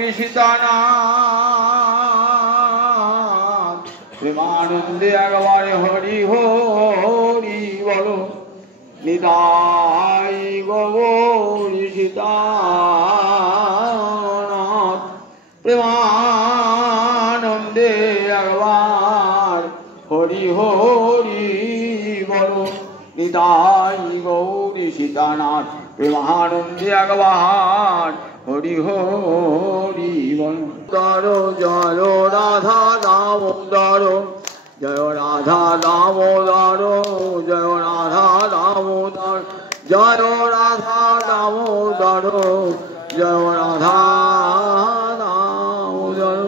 গৌরী সীতানাথ প্রেমানন্দে একবারে হরি হরি বলো নিতাই গৌরী সীতানাথ প্রেমানন্দে একবার হরি হরি বলো নিতাই গৌরী সীতানাথ প্রেমানন্দে একবার হরি হরি বল জয় রাধা দামোদর জয় রাধা দামোদর জয় রাধা দামোদর জয় রাধা দামোদর জয় রাধা দামোদর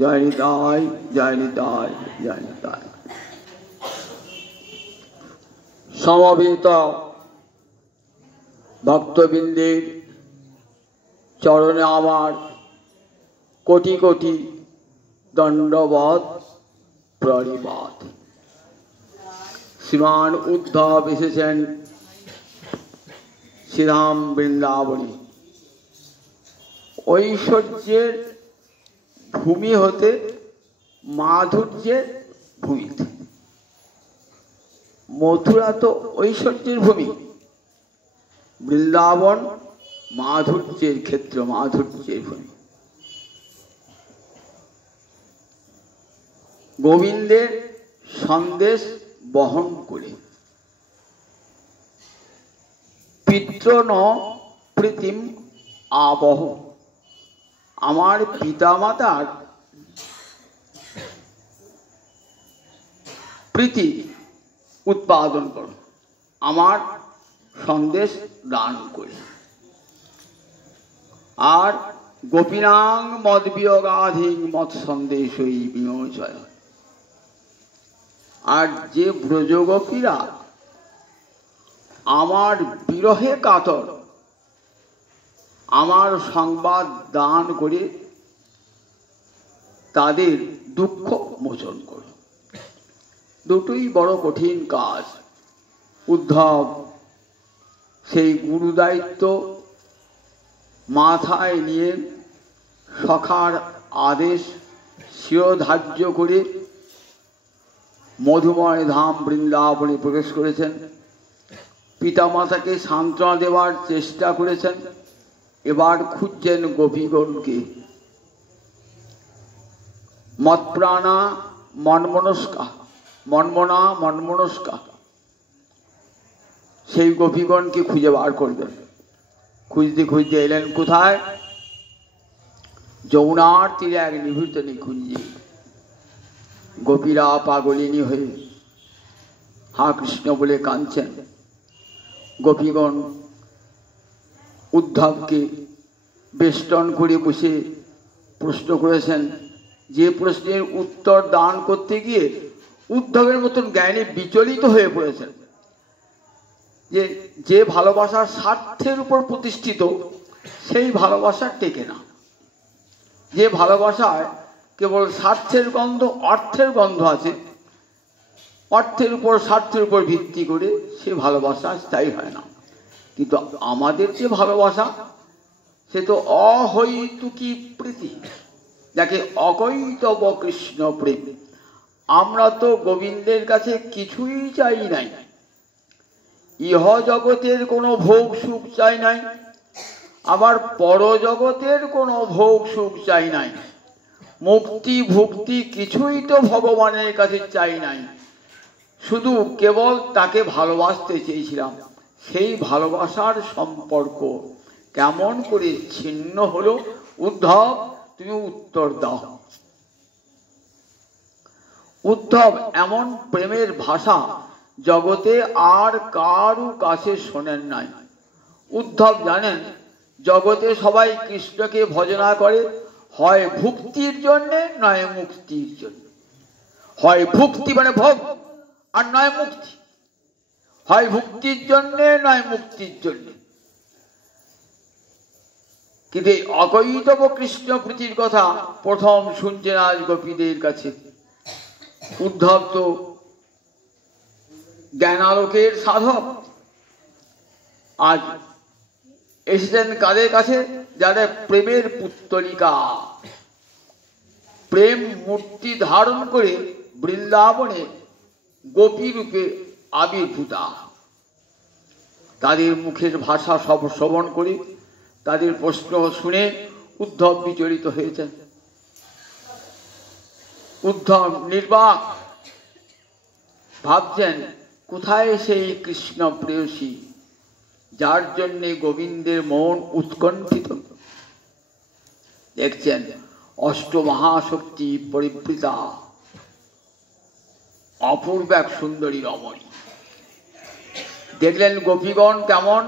জয় নিতাই জয় নিতাই জয় নিতাই। সমবেত ভক্তবৃন্দের চরণে আমার কোটি কোটি দণ্ডবত প্রণিপাত। শ্রীমান উদ্ধব এসেছেন শ্রীরাম বৃন্দাবনে ঐশ্বর্যের ভূমি হতে মাধুর্যের ভূমিতে। মথুরা তো ঐশ্বর্যের ভূমি, বৃন্দাবন মাধুর্যের ক্ষেত্র, মাধুর্যের ভূমি। গোবিন্দের সন্দেশ বহন করে পিতৃন প্রীতিম আবহ, আমার পিতামাতার প্রীতি উৎপাদন করো, আমার সন্দেশ দান করে। আর গোপীনাং মদ বিয়োগাধিং মৎ সন্দেশই বিমোচয়, আর যে ব্রজগোপীরা আমার বিরহে কাতর আমার সংবাদ দান করে তাদের দুঃখ মোচন করো। দুটোই বড় কঠিন কাজ। উদ্ধব সেই গুরুদায়িত্ব মাথায় নিয়ে সখার আদেশ শিরোধার্য করে মধুময় ধাম বৃন্দাবনে প্রবেশ করেছেন। পিতামাতাকে সান্ত্বনা দেওয়ার চেষ্টা করেছেন। এবার খুঁজছেন গোপীগণকে। মৎপ্রাণা মনমনস্কা, মনমনা মনমনস্কা, সেই গোপীগণকে খুঁজে বার করবেন। খুঁজতে খুঁজতে এলেন কোথায়? যমুনার তীরে এক নিভৃত নিকুঞ্জে। গোপীরা পাগলিনী হয়ে হা কৃষ্ণ বলে কাঁদছেন। গোপীগণ উদ্ধবকে বেষ্টন করে বসে প্রশ্ন করেছেন, যে প্রশ্নের উত্তর দান করতে গিয়ে উদ্ধবের মতন জ্ঞানী বিচলিত হয়ে পড়েছেন। যে ভালোবাসার স্বার্থের উপর প্রতিষ্ঠিত সেই ভালোবাসা টেকে না। যে ভালোবাসায় কেবল স্বার্থের গন্ধ, অর্থের গন্ধ আছে, অর্থের উপর স্বার্থের উপর ভিত্তি করে সে ভালোবাসা স্থায়ী হয় না। কিন্তু আমাদের যে ভালোবাসা সে তো অহৈতুকী প্রীতি, যাকে অকৈতব কৃষ্ণ প্রেম। আমরা তো গোবিন্দের কাছে কিছুই চাই নাই। ইহ জগতের কোনো ভোগ সুখ চাই নাই, আবার পরজগতের কোনো ভোগ সুখ চাই নাই। মুক্তি ভুক্তি কিছুই তো ভগবানের কাছে চাই নাই। শুধু কেবল তাকে ভালোবাসতে চেয়েছিলাম। সেই ভালোবাসার সম্পর্ক কেমন করে ছিন্ন হলো? উদ্ধব, তুমি উত্তর দাও। উদ্ধব এমন প্রেমের ভাষা জগতে আর কারু কাছে শোনেন নাই। উদ্ধব জানেন জগতে সবাই কৃষ্ণকে ভজনা করে হয় ভুক্তির জন্যে নয় মুক্তির জন্য। হয় ভুক্তি মানে ভোগ, আর নয় মুক্তি। হয় ভুক্তির জন্যে নয় মুক্তির জন্য। কিন্তু এই অকৈতব কৃষ্ণ প্রীতির কথা প্রথম শুনছেন আজ গোপীদের কাছে। উদ্ধব তো জ্ঞানালোকের সাধক, আজ এসেছেন কাদের কাছে? যারা প্রেমের পুত্তলিকা, প্রেম মূর্তি ধারণ করে বৃন্দাবনে গোপী রূপে আবির্ভূতা। তাদের মুখের ভাষা সব শ্রবণ করে, তাদের প্রশ্ন শুনে উদ্ধব বিচলিত হয়েছেন। উদ্ধব নির্বাক ভাবছেন, কোথায় সেই কৃষ্ণ প্রেয়সী যার জন্য গোবিন্দের মন উৎকণ্ঠিত? দেখছেন অষ্টমহাশক্তি পরিবৃতা অপূর্ব এক সুন্দরী রমণী। দেখলেন গোপীগণ কেমন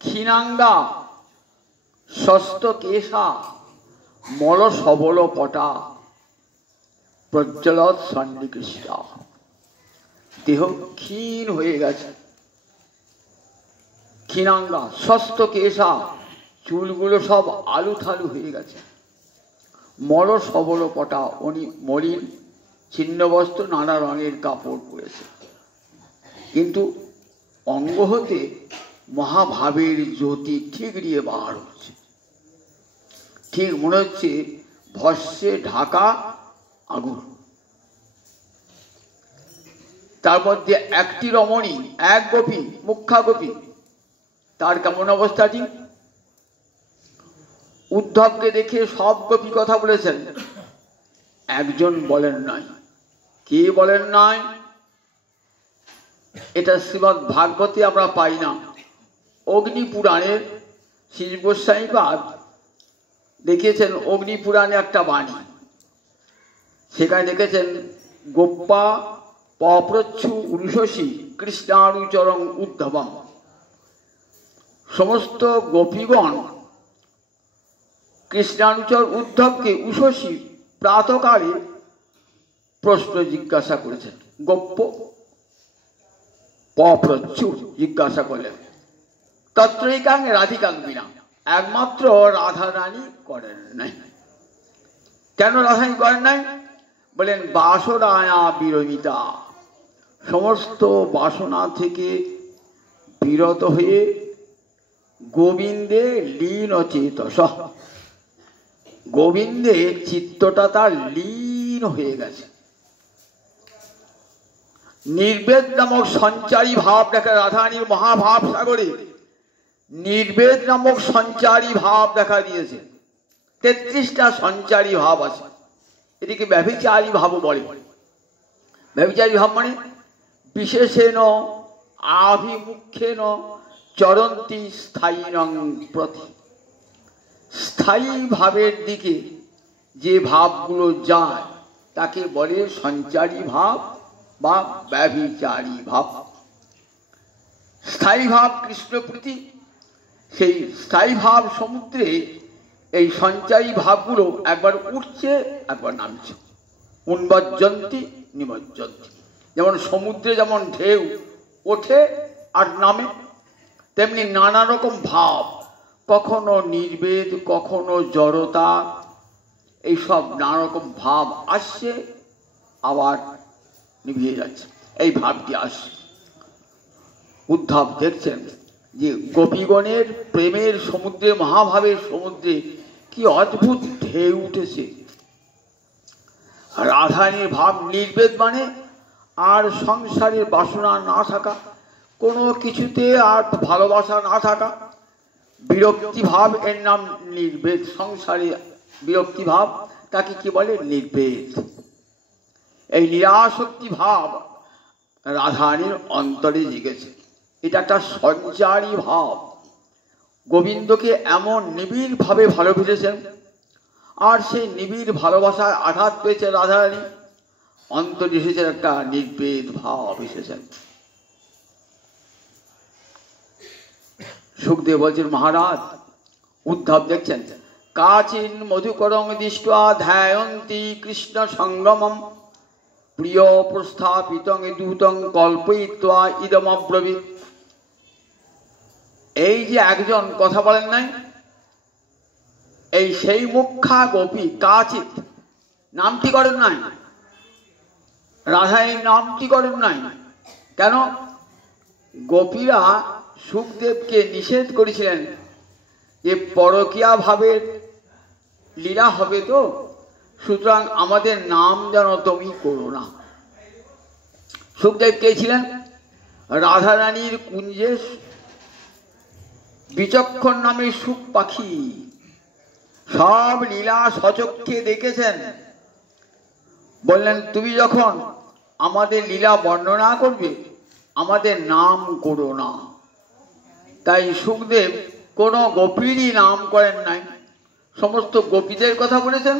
ক্ষীণাঙ্গা, স্বস্ত কেশা, মল সবল পটা, প্রজ্জ্বলত সন্নিকৃষ্টা। দেহ ক্ষীণ হয়ে গেছে, ক্ষীণাঙ্গা, স্বস্ত কেশা, চুলগুলো সব আলু থালু হয়ে গেছে, মল সবল পটা, মলিন ছিন্ন বস্ত্র, নানা রঙের কাপড় পরেছে, কিন্তু অঙ্গ হতে মহাভাবের জ্যোতি ঠিকরিয়ে বার হচ্ছে। ঠিক মনে হচ্ছে ভস্যে ঢাকা আগুন। তার মধ্যে একটি রমণী, এক গোপী, মুখ্যা গোপী, তার কেমন অবস্থাটি? উদ্ধবকে দেখে সব গোপী কথা বলেছেন, একজন বলেন নাই। কে বলেন নাই? এটা শ্রীমদ্ ভাগবতে আমরা পাই না। অগ্নি পুরাণের শ্রী গোস্বামীপাদ দেখিয়েছেন, অগ্নি পুরাণে একটা বাণী, সেখানে দেখেছেন গোপ্পা পপ্রচ্ছু উষসী কৃষ্ণানুচরং উদ্ধবম। সমস্ত গোপীগণ কৃষ্ণানুচর উদ্ধবকে উষসী প্রাতকালে প্রশ্ন জিজ্ঞাসা করেছেন। গোপ্য পপ্রচ্ছু জিজ্ঞাসা করলেন, তত্রৈকাং রাধিকাং বিনা, একমাত্র রাধা রানী করেন নাই। কেন রাধারানী করেন নাই? বলেন বাসনায়া বিরমিতা, সমস্ত বাসনা থেকে বিরত হয়ে গোবিন্দে লীন চেতস, গোবিন্দে চিত্তটা তার লীন হয়ে গেছে। নির্বেদ নামক সঞ্চারী ভাব দেখা রাধারানীর মহাভাব সাগরে, নির্বেদ নামক সঞ্চারী ভাব দেখা দিয়েছে। 33টা সঞ্চারী ভাব আছে, এটিকে ব্যভিচারী ভাব বলে। ব্যভিচারী ভাব মানে বিশেষেণ আভিমুখ্যেন চরন্তি স্থায়ীনং প্রতি, স্থায়ী ভাবের দিকে যে ভাবগুলো যায় তাকে বলে সঞ্চারী ভাব বা ব্যভিচারী ভাব। স্থায়ী ভাব কৃষ্ণপ্রীতি, সেই স্থায়ী ভাব সমুদ্রে এই সঞ্চারী ভাবগুলো একবার উঠছে একবার নামছে, উন্মজ্জন্তি নিমজ্জন্তি। যেমন সমুদ্রে যেমন ঢেউ ওঠে আর নামে, তেমনি নানা রকম ভাব, কখনো নির্বেদ, কখনো জড়তা, এইসব নানা রকম ভাব আসছে আবার নিভিয়ে যাচ্ছে, এই ভাবটি আসছে। উদ্ধব দেখছেন যে গোপীগণের প্রেমের সমুদ্রে, মহাভাবের সমুদ্রে কি অদ্ভুত ঢেউ উঠেছে। রাধারানীর ভাব নির্বেদ মানে আর সংসারের বাসনা না থাকা, কোনো কিছুতে আর ভালোবাসা না থাকা, বিরক্তি ভাব, এর নাম নির্বেদ। সংসারে বিরক্তি ভাব তাকে কি বলে? নির্বেদ। এই নিরাসক্তি ভাব রাধারানীর অন্তরে জেগেছে, এটা একটা সঞ্চারী ভাব। গোবিন্দকে এমন নিবিড় ভাবে ভালোবেসেছেন, আর সেই নিবিড় ভালোবাসায় আঘাত পেয়েছে রাধারানী, অন্তরে এসেছে একটা নির্বেদ ভাব এসেছেন। সুখদেব বলছেন, মহারাজ উদ্ধব দেখছেন কাচিন মধুকরং দৃष्ट्वा ধ্যায়ন্তি কৃষ্ণ সঙ্গমম প্রিয় প্রস্থাপিতং দূতং কল্পয়িত্বা ইদমব্রবীৎ। এই যে একজন কথা বলেন নাই, এই সেই মুখ্যা গোপী কাচিত, নামটি করেন নাই, রাধা এই নামটি করেন নাই। কেন? গোপীরা সুখদেবকে নিষেধ করেছিলেন এ পরকীয়া ভাবের লীলা হবে তো, সুতরাং আমাদের নাম যেন তুমি করো না। সুখদেব কে ছিলেন? রাধারানীর কুঞ্জে বিচক্ষণ নামে সুখ পাখি, সব লীলা সচক্ষে দেখেছেন। বললেন তুমি যখন আমাদের লীলা বর্ণনা করবে, আমাদের নাম করো না। তাই সুখদেব কোনো গোপীরই নাম করেন নাই, সমস্ত গোপীদের কথা বলেছেন,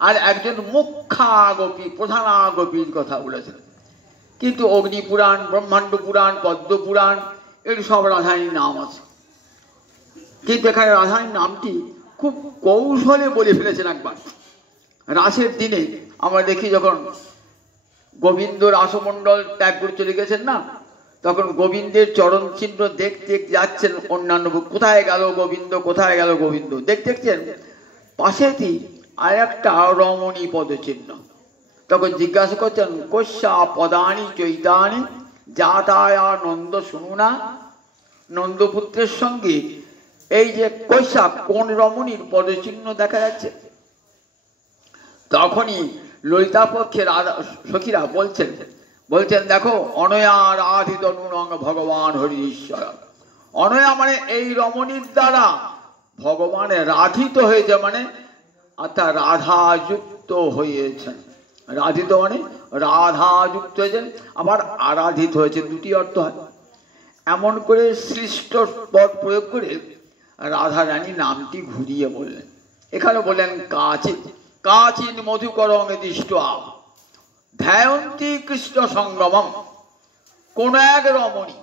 আর একজন মুখ্যা গোপী, প্রধানা গোপীর কথা বলেছেন। কিন্তু অগ্নিপুরাণ, ব্রহ্মাণ্ড পুরাণ, পদ্ম পুরাণ, এর সব রাধারানীর নাম আছে। কিন্তু এখানে রাধারানীর নামটি খুব কৌশলে বলে ফেলেছেন একবার। রাসের দিনে আমরা দেখি যখন গোবিন্দ রাসমণ্ডল ত্যাগ করে চলে গেছেন না, তখন গোবিন্দের চরণ চিহ্ন দেখতে যাচ্ছেন অন্যান্য, কোথায় গেল গোবিন্দ, কোথায় গেল গোবিন্দ দেখছেন, পাশেতেই আর একটা রমণী পদচিহ্ন। তখন জিজ্ঞাসা করছেন কস্যা পদানি চৈতানি যাতায়া নন্দ শুনু না। নন্দপুত্রের সঙ্গে এই যে কস্যা, কোন রমণীর পদচিহ্ন দেখা যাচ্ছে? তখনই ললিতা পক্ষে রাধা সখীরা বলছেন দেখো, অনয়া রাধিত নুরঙ্গ ভগবান হরি ঈশ্বর। অনয়া মানে এই রমণীর দ্বারা ভগবান রাধিত হয়েছে, মানে অর্থাৎ রাধাযুক্ত হয়েছেন। রাধিত মানে রাধাযুক্ত হয়েছেন, আবার আরাধিত হয়েছে, দুটি অর্থ হয়। এমন করে সৃষ্ট পদ প্রয়োগ করে রাধারানী নামটি ঘুরিয়ে বললেন। এখানে বললেন কাচিৎ কাচিন মধুকরং দৃষ্টা ধ্যায়ন্তী কৃষ্ণ সঙ্গমম। কোন এক রমণী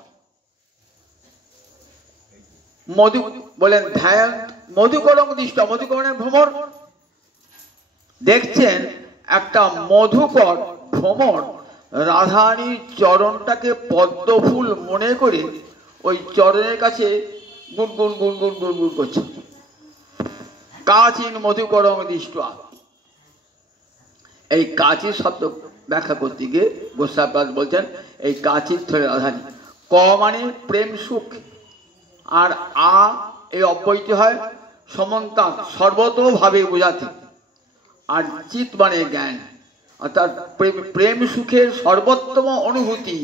মধু বলেন ধ্যান মধুকরং দৃষ্টা, মধুকরণের ভ্রমর দেখছেন, একটা মধুকর ভ্রমর রাধারানীর চরণটাকে পদ্মফুল মনে করে ওই চরণের কাছে গুনগুন গুনগুন গুনগুন করছে। কাচিন মধুকরং দৃষ্টা। এই কাচির শব্দ ব্যাখ্যা করতে গিয়ে গোস্বামীপাদ বলছেন এই কাচির ধরে রাধারানী। ক মানে প্রেম সুখ, আর আ এই অব্যয়টি হয় সমন্তা, সর্বতোভাবে বোঝাতে, আর চিত মানে জ্ঞান, অর্থাৎ প্রেম সুখের সর্বোত্তম অনুভূতি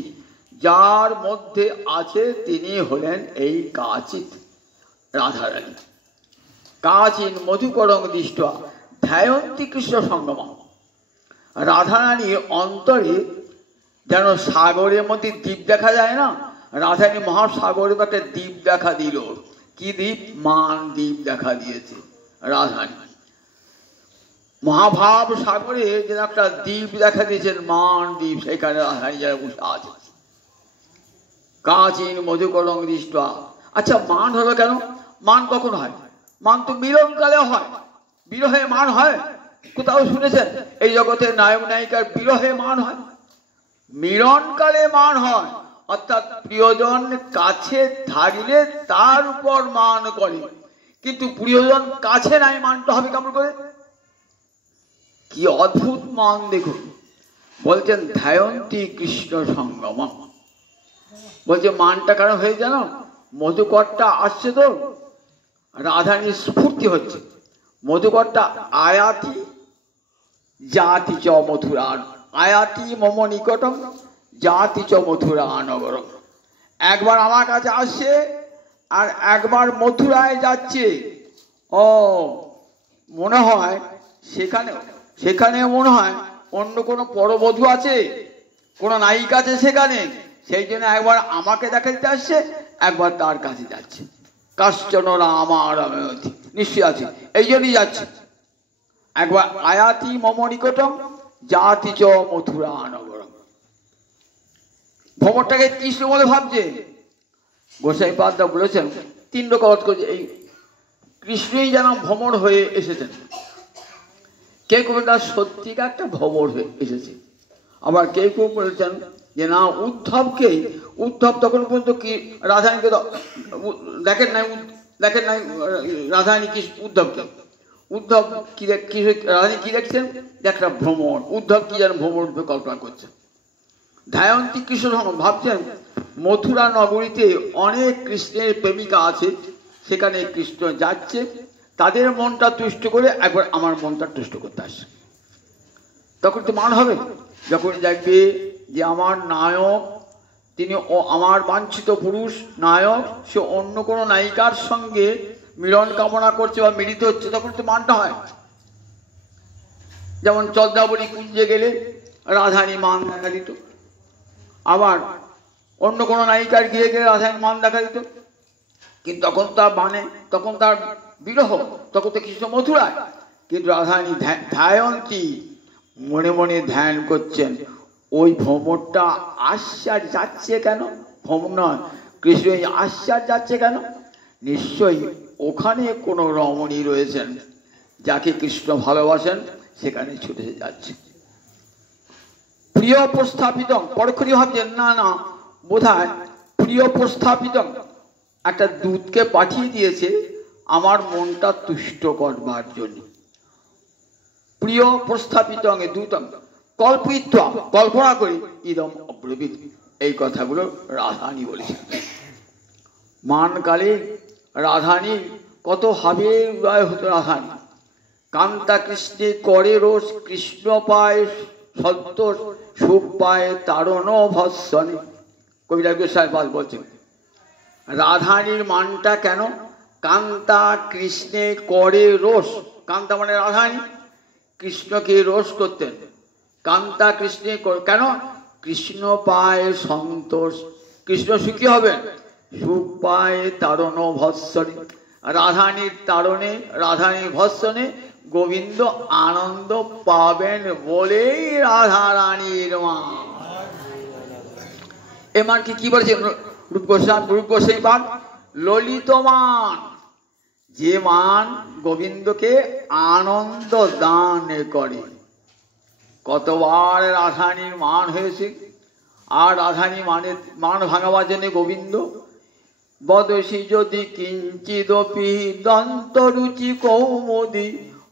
যার মধ্যে আছে তিনি হলেন এই কাচিত রাধারানী। কাচিন মধুকরং দৃষ্টা ধ্যায়ন্তী কৃষ্ণ সঙ্গমম। রাধারানীর অন্তরে যেন সাগরের মধ্যে দ্বীপ দেখা যায় না, রাধারানী মহাসাগরের একটা দ্বীপ দেখা দিল। কি দ্বীপ? মান দ্বীপ দেখা দিয়েছে রাধারানী। মহাভাব সাগরে যেন একটা দ্বীপ দেখা দিয়েছেন, মান দ্বীপ, সেখানে রাধারানী যারা বসে আছে। কাচিন মধুকরং দৃষ্টা। আচ্ছা, মান হলো কেন? মান কখন হয়? মান তো মিলনকালে হয়, বিরহে মান হয়? কোথাও শুনেছেন এই জগতের নায়ক নায়িকার বিরহে মান হয়? মিলনকালে মান হয়, অর্থাৎ প্রিয়জন কাছে থাকলে তার উপর মান করে, কিন্তু প্রিয়জন কাছে নাই, মানটা হবে কেমন করে? কি অদ্ভুত মান দেখুন। বলছেন ধ্যায়ন্তী কৃষ্ণ সঙ্গমম। বলছে মানটা কারণ হয়ে জানো, মধুকরটা আসছে তো, রাধারানীর স্ফূর্তি হচ্ছে। মধুকরটা আয়াতি জাতি চ মথুরান, আয়াতি মম নিকটম জাতি চ মথুরা নগরম। একবার আমার কাছে আসছে আর একবার মথুরায় যাচ্ছে। ও মনে হয় সেখানে মনে হয় অন্য কোনো পরবধূ আছে, কোনো নায়িকা আছে সেখানে, সেই জন্য একবার আমাকে দেখাতে আসছে, একবার তার কাছে যাচ্ছে। কাশ্চন রামার নিশ্চয় আছে, এই জন্যই যাচ্ছে। একবার আয়াতি মম নিকটম জাতি চ মথুরা নগরম। ভ্রমরটাকে কৃষ্ণ বলে ভাবছে। গোসাইপাদরা বলেছেন তিন রকম অর্থ করছে, এই কৃষ্ণই যেন ভ্রমর হয়ে এসেছেন। কেউ কেউ তার সত্যিকার একটা ভ্রমর হয়ে এসেছে, আবার কেউ কেউ বলেছেন যে না, উদ্ধব তখন পর্যন্ত কি রাধারানীকে দেখেন নাই রাধারানী কি উদ্ধবকে। উদ্ধব কি রাধারানী কি দেখছেন? একটা ভ্রমণ। উদ্ধব কি যেন ভ্রমণ কল্পনা করছেন। ধ্যায়ন্তী কৃষ্ণ ভাবছেন মথুরা নগরীতে অনেক কৃষ্ণের প্রেমিকা আছে, সেখানে কৃষ্ণ যাচ্ছে, তাদের মনটা তুষ্ট করে একবার আমার মনটা তুষ্ট করতে আসে। তখন তো মান হবে, যখন দেখবে যে আমার নায়ক তিনি আমার বাঞ্ছিত পুরুষ নায়ক, সে অন্য কোনো নায়িকার সঙ্গে মিলন কামনা করছে বা মিলিত হচ্ছে, তখন তো মানটা হয়। যেমন চন্দ্রাবলী কুঞ্জে গেলে রাধারানী মান দেখা দিত, আবার অন্য কোনো নায়িকার গিয়ে গেলে রাধারানী মান দেখা দিত, কিন্তু তখন তার মানে তখন তার বিরহ, তখন তো কৃষ্ণ মথুরায়। কিন্তু রাধারানী ধ্যায়ন্তী মনে মনে ধ্যান করছেন, ওই ভ্রমরটা আসছে আর যাচ্ছে কেন? ভ্রমর নয়, কৃষ্ণ আসছে আর যাচ্ছে কেন? নিশ্চয়ই ওখানে কোনো রমণী রয়েছেন যাকে কৃষ্ণ ভালোবাসেন, সেখানে ছুটে যাচ্ছে। প্রিয় প্রস্থাপিত, পরক্ষণে ভাবছেন না না বোধহয় প্রিয় প্রস্থাপিত একটা দূতকে পাঠিয়ে দিয়েছে আমার মনটা তুষ্ট করবার জন্য। প্রিয় প্রস্থাপিত দূত কল্পিত, কল্পনা করি ইদম অব্রবীত, এই কথাগুলো রাধারানী বলেছেন। মানকালে রাধারানী কত ভাবে উদয় হতো। রাধারানী কান্তা কৃষ্ণে করে রোষ, কৃষ্ণ পায় সন্তোষ, সুখ পায় তারণ ভৎসনে। কবিরাজ গোস্বামী পাল বলছেন রাধারানীর মানটা কেন? কান্তা কৃষ্ণে করে রোষ, কান্তা মানে রাধারানী, কৃষ্ণকে রোষ করতেন। কান্তা কৃষ্ণে কেন? কৃষ্ণ পায় সন্তোষ, কৃষ্ণ সুখী হবেন, সুখ পায় তারণ ভৎসনে। রাধারানীর তারণে, রাধারানীর ভৎসনে গোবিন্দ আনন্দ পাবেন বলেই রাধারানীর মা। এ মান কি বলেছেন রূপ গোস্বামী পান? ললিত মান, যে মান গোবিন্দকে আনন্দ দান করে। কতবার রাধারানীর মান হয়েছে, আর রাধারানী মান ভাঙাবার জন্য গোবিন্দ বদসি যদি কিঞ্চিদপি দন্তরুচি কৌমুদি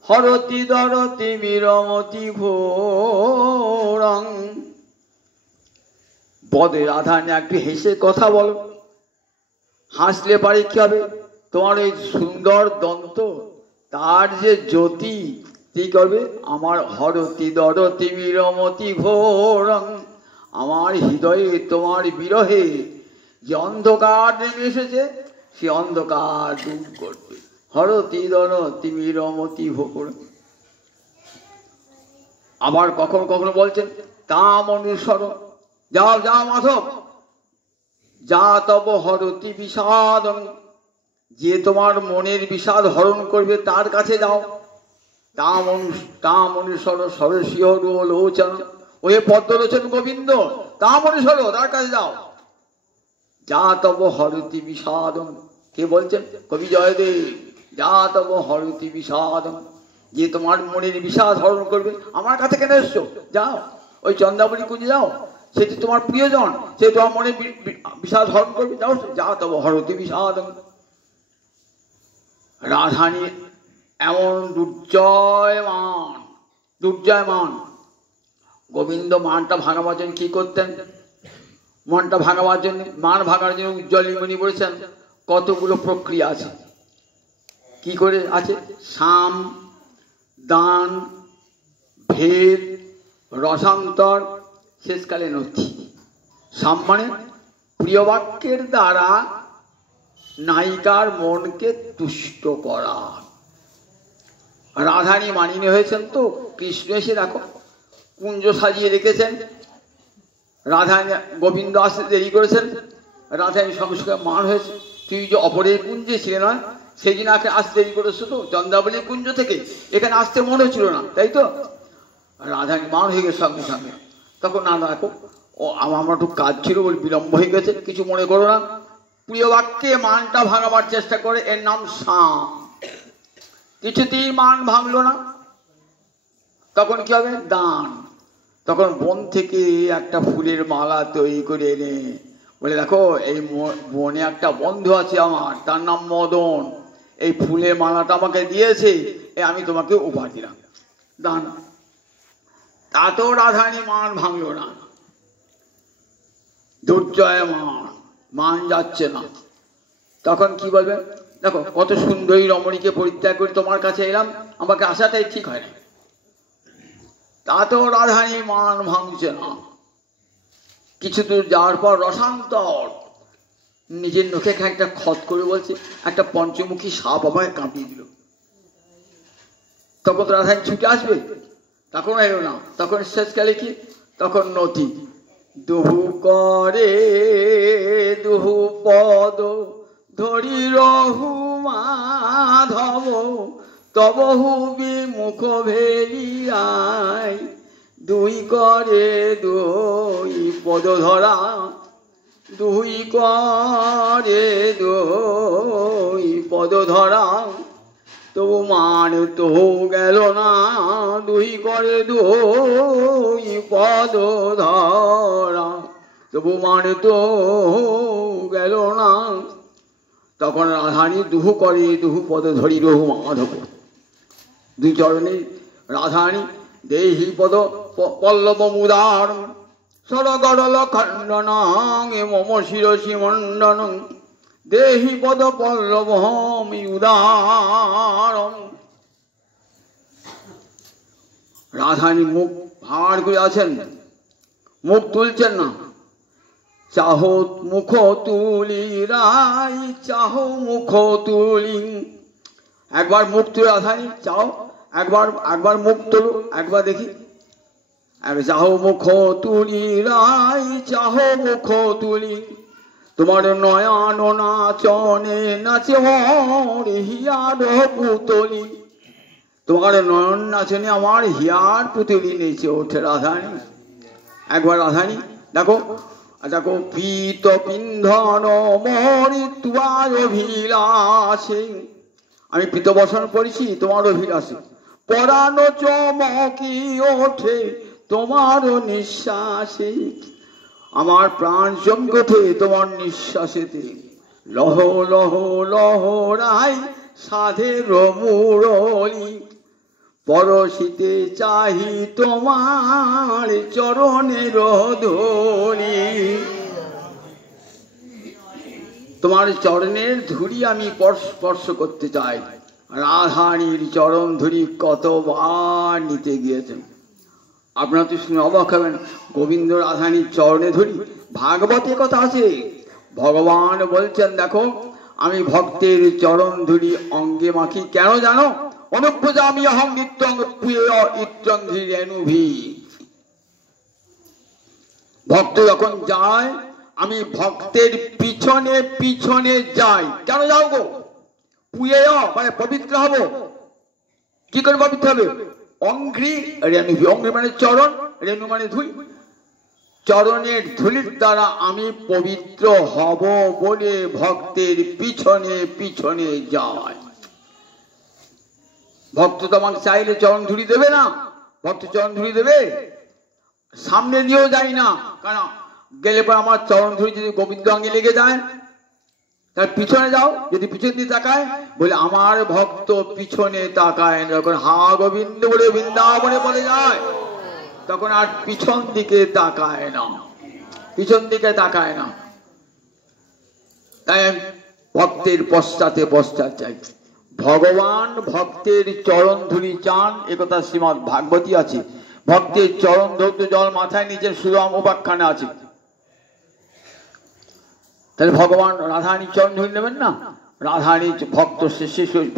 হরতি দরতি বিরমতি ঘোরং। বদে রাধারানী একটু হেসে কথা বলো, হাসলে পারে কি হবে? তোমার এই সুন্দর দন্ত, তার যে জ্যোতি কি করবে? আমার হরতি দরতি বিরমতি ঘোরং, আমার হৃদয়ে তোমার বিরহে যে অন্ধকার নেমে এসেছে, সে অন্ধকার দূর করবে। হরতি দরতি বিরমতি ঘোর। আবার কখনো কখনো বলছেন তাম অনুসর, যাও যাও মাধব, যা তব হরতি বিষাদং, যে তোমার মনের বিষাদ হরণ করবে তার কাছে যাও। তাম অনুসর সরসীয় লোচন, ওহে পদ্মলোচন গোবিন্দ, তাম অনুসর, তার কাছে যাও। যা তব হরতি বিষাদং, কে বলছেন? কবি জয়দেব। যা তব হরতি বিষাদং, যে তোমার মনের বিষাদ হরণ করবে। আমার কাছে কেন এসছো? যাও ওই চন্দ্রাবলী কুঞ্জে যাও, সেটি তোমার প্রিয়জন, সে তোমার মনে বিষাদ হরণ করবে, যাও। যা তব হরতি বিষাদং। রাধারানী এমন দুর্জয়মান, দুর্জয়মান। গোবিন্দ মানটা ভাঙাবার জন্য কি করতেন? মনটা ভাঙাবার জন্য, মান ভাঙার জন্য উজ্জ্বলিমণি বলেছেন কতগুলো প্রক্রিয়া আছে। কি করে আছে? সাম, দান, ভেদ, রসান্তর, শেষকালে নথি। সাম মানে প্রিয় বাক্যের দ্বারা নায়িকার মনকে তুষ্ট করা। রাধারানী মানিনী হয়েছেন তো কৃষ্ণ এসে দেখো কুঞ্জ সাজিয়ে রেখেছেন, রাধারানী গোবিন্দ আসতে দেরি করেছেন, রাধারানী সঙ্গে সঙ্গে মান হয়েছে। তুই যে অপরের কুঞ্জে ছিলে না, সেই দিন আসতে দেরি করেছো তো চন্দ্রাবলী কুঞ্জ থেকে, এখানে আসতে মনে হচ্ছিল না, তাই তো? রাধারানী মান হয়ে গেছে সঙ্গে সঙ্গে। তখন না দেখো ও আমার একটু কাজ ছিল বলে বিলম্ব হয়ে গেছে, কিছু মনে করো না। প্রিয় বাক্যে মানটা ভাঙাবার চেষ্টা করে, এর নাম সাম। কিছুতেই মান ভাঙলো না, তখন কি হবে? দান। তখন বন থেকে একটা ফুলের মালা তৈরি করে এনে বলে দেখো এই বনে একটা বন্ধু আছে আমার, তার নাম মদন, এই ফুলের মালাটা আমাকে দিয়েছে, আমি তোমাকে উপহার দিলাম। দান। তাতেও রাধারানী মান ভাঙলো না, দুর্জয় মান যাচ্ছে না। তখন কি বলবেন? দেখো কত সুন্দরী রমণীকে পরিত্যাগ করে তোমার কাছে এলাম, আমাকে আসাটাই ঠিক হয় না। তাতেও রাধারানী মান ভাঙছে না। কিছু দূর যাওয়ার পর রসান্তর নিজের নখে একটা খত করে বলছে, একটা পঞ্চমুখী সাপ আমাকে কাঁপিয়ে দিল। তখন রাধারানী ছুটে আসবে, তখন এলো না। তখন শেষকালে কি, তখন নথি দুহু করে দুহু পদ ধরি রহু মাধব তবহু বিমুখ ভেলিয়াই দুই করে দুই পদ ধরা দুই করে দুই পদ ধরা তবু মান তো গেল না দুই করে দুই পদ ধরা তবু মান তো গেল না। তখন রাধারানী দুহু করে দুহু পদ ধরি রহু মাধব, দুই চরণে রাধারানী দেহি পদ পল্লব মুদার সরগরল খণ্ডন মম শিরসি মণ্ডন দেহি পদ পল্লব উদার। রাধারানী মুখ ভার করে আছেন, মুখ তুলছেন না। চাহো মুখ তুলি রাই চাহো মুখ তুলি, একবার মুখ তুলে রাধারানী চাও, একবার মুখ তোলো, একবার দেখি। চাহো মুখ তুলি রাই চাহো মুখ তুলি তোমার নয়ন নাচনে নাচে মোর হিয়ার পুতলি, তোমার নয়ন নাচনে আমার হিয়ার পুতলি নেচে ওঠে রাধারানী। একবার রাধারানী দেখো দেখো পীত পিন্ধন মোরি তোমার অভিলাষে, আমি পীত বসন করেছি তোমার অভিলাষে, পরাণ চমকি ওঠে তোমার নিঃশ্বাসে, আমার প্রাণ চমকে ওঠে তোমার নিঃশ্বাসেতে, লহ লহ লহরাই সাধের মুরলি পরশিতে চাহি তোমার চরণের ধূলি, তোমার চরণের ধুলি আমি স্পর্শ করতে চাই। রাধারানীর চরণ ধুলি কতবার নিতে গিয়েছেন, আপনারা তো শুনে অবাক হবেন। গোবিন্দ রাধারানীর চরণে ধুলি, ভাগবতে কথা আছে, ভগবান বলছেন দেখো আমি ভক্তের চরণ ধুলি অঙ্গে মাখি, কেন জানো? অনুব্রজামি অহং নিত্যং প্রিয় ইত্যং ধীরেনুভি, ভক্ত যখন যায় আমি ভক্তের পিছনে পিছনে যাই। কেন যাও গো? পুয়ে মানে পবিত্র হব। কি করে পবিত্র হবে? অঙ্ঘ্রি রেণুভি, অঙ্ঘ্রি মানে চরণ, রেণু মানে ধুলি, চরণের ধুলির দ্বারা আমি পবিত্র হব বলে ভক্তের পিছনে পিছনে যাই। ভক্ত তো আমাকে চাইলে চরণ ধুলি দেবে না, ভক্ত চরণ ধুলি দেবে, সামনে নিয়েও যাই না, কারণ গেলে পর আমার চরণ ধুলি যদি গোবিন্দ অঙ্গে লেগে যায়, তার পিছনে যাও, যদি পিছন দিয়ে তাকায় বলে আমার ভক্ত পিছনে তাকায় না, যখন হা গোবিন্দ বলে বৃন্দাবনে বলে যায় তখন আর পিছন দিকে তাকায় না, পিছন দিকে তাকায় না। তাই ভক্তের পশ্চাতে পশ্চাৎ চাই। ভগবান ভক্তের চরণ ধুলি চান, একথা শ্রীমদ ভাগবতী আছে। ভক্তের চরণ ধরতে জল মাথায় নিচে সুরাম উপাখ্যানে আছে। তাহলে ভগবান রাধারানীর চরণ ধুলি নেবেন না? রাধারানী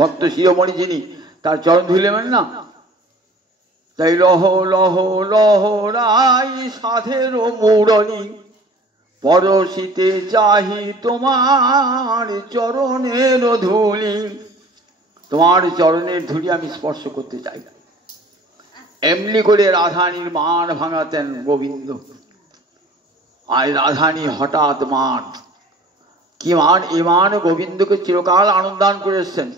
ভক্ত শিরোমণি যিনি, তার চরণ ধুলি নেবেন না? তাই লহ লহ লহ রাই সাধের মুরলি পরশিতে চাহি তোমার চরণের ধুলি, তোমার চরণের ধুলি আমি স্পর্শ করতে চাই। এমনি করে রাধারানীর মান ভাঙাতেন গোবিন্দ। আর রাধারানী হঠাৎ মান, কি মান? এ মান গোবিন্দকে চিরকাল আনন্দান করে এসছেন।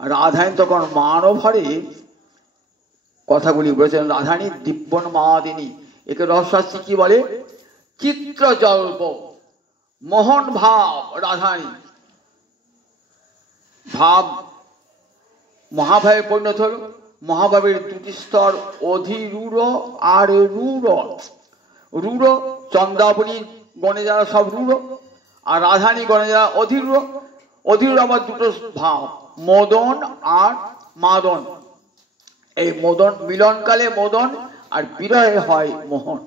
রাধারানী তখন মানও ভরে কথাগুলি বলেছেন। রাধারানী দিব্যন মাদিনী, একে রহস্যাস্ত্রী কি বলে? চিত্র জল্প মোহন ভাব। রাধারানী ভাব মহাভাবে পরিণত হল। মহাভাবের দুটি স্তর, অধিরূঢ় আর রূঢ়। রূঢ় চন্দ্রাবলী গণে যারা সব রূঢ়, আর রাধারানী গণে যারা অধিরূঢ়। অধীর আবার দুটো ভাব, মদন আর মাদন। এই মদন মিলনকালে মদন আর বিরহে হয় মোহন।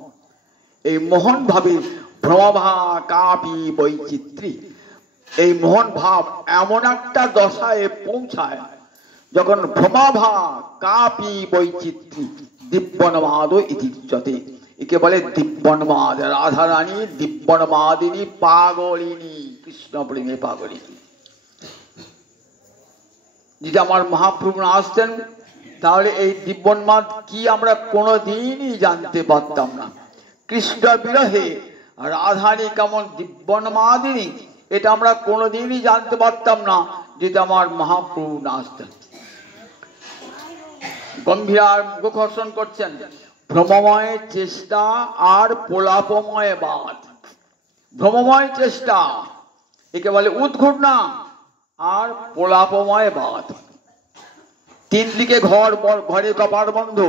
এই মোহন ভাবে ভ্রমভা কাপি বৈচিত্রী। এই মোহন ভাব এমন একটা দশায় পৌঁছায় যখন ভ্রমাভা কাপি বৈচিত্রী দিব্যনবাদ ইতিচ্যতে। একে বলে দিব্যনবাদ। রাধারানী দিব্যনবাদিনী, পাগলিনী, কৃষ্ণ প্রেমে পাগলিনী। যদি আমার মহাপ্রভু না আসতেন তাহলে এই দিব্যন্মাদ কি আমরা কোনোদিনই জানতে পারতাম না। কৃষ্ণ বিরহে রাধারানী কেমন দিব্যন্মাদিনী এটা আমরা কোনোদিনই জানতে পারতাম না যদি আমার মহাপ্রভু না আসতেন। গম্ভীর মুখকর্ষণ করছেন, ভ্রমময় চেষ্টা আর প্রলাপময় বাদ। ভ্রমময় চেষ্টা একে বলে উদ্ঘূর্ণা, আর প্রলাপময় বাদ। তিন দিকে ঘরে কপাট বন্ধ।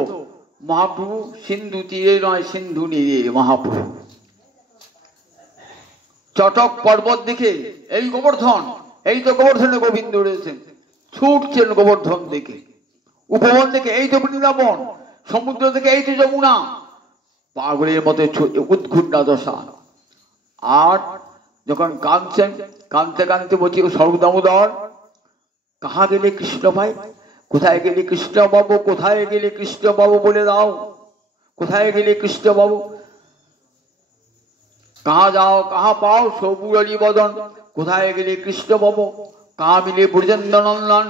মহাপ্রভু সিন্ধু তীরে নয়, সিন্ধু নীরে মহাপ্রভু। চটক পর্বত দিকে এই গোবর্ধন, এই তো গোবর্ধনে গোবিন্দ রয়েছেন, ছুটছেন গোবর্ধন দিকে। উপবন থেকে এই তো বৃন্দাবন, সমুদ্র থেকে এই তো যমুনা। পাগলের মতো উদ্ঘূর্ণা দশা। আর যখন কাঁদছেন, কাঁদতে কাঁদতে বলছি, সর্বদামোদর কাহা গেলে কৃষ্ণ ভাই, কোথায় গেলে কৃষ্ণ বাবু, কোথায় গেলে কৃষ্ণ বাবু বলে দাও, কোথায় গেলে কৃষ্ণ বাবু। কাহা যাও কাহা পাও সবুরলি বদন, কোথায় গেলে কৃষ্ণ বাবু, কাহা মিলে ব্রজেন্দ্র নন্দন।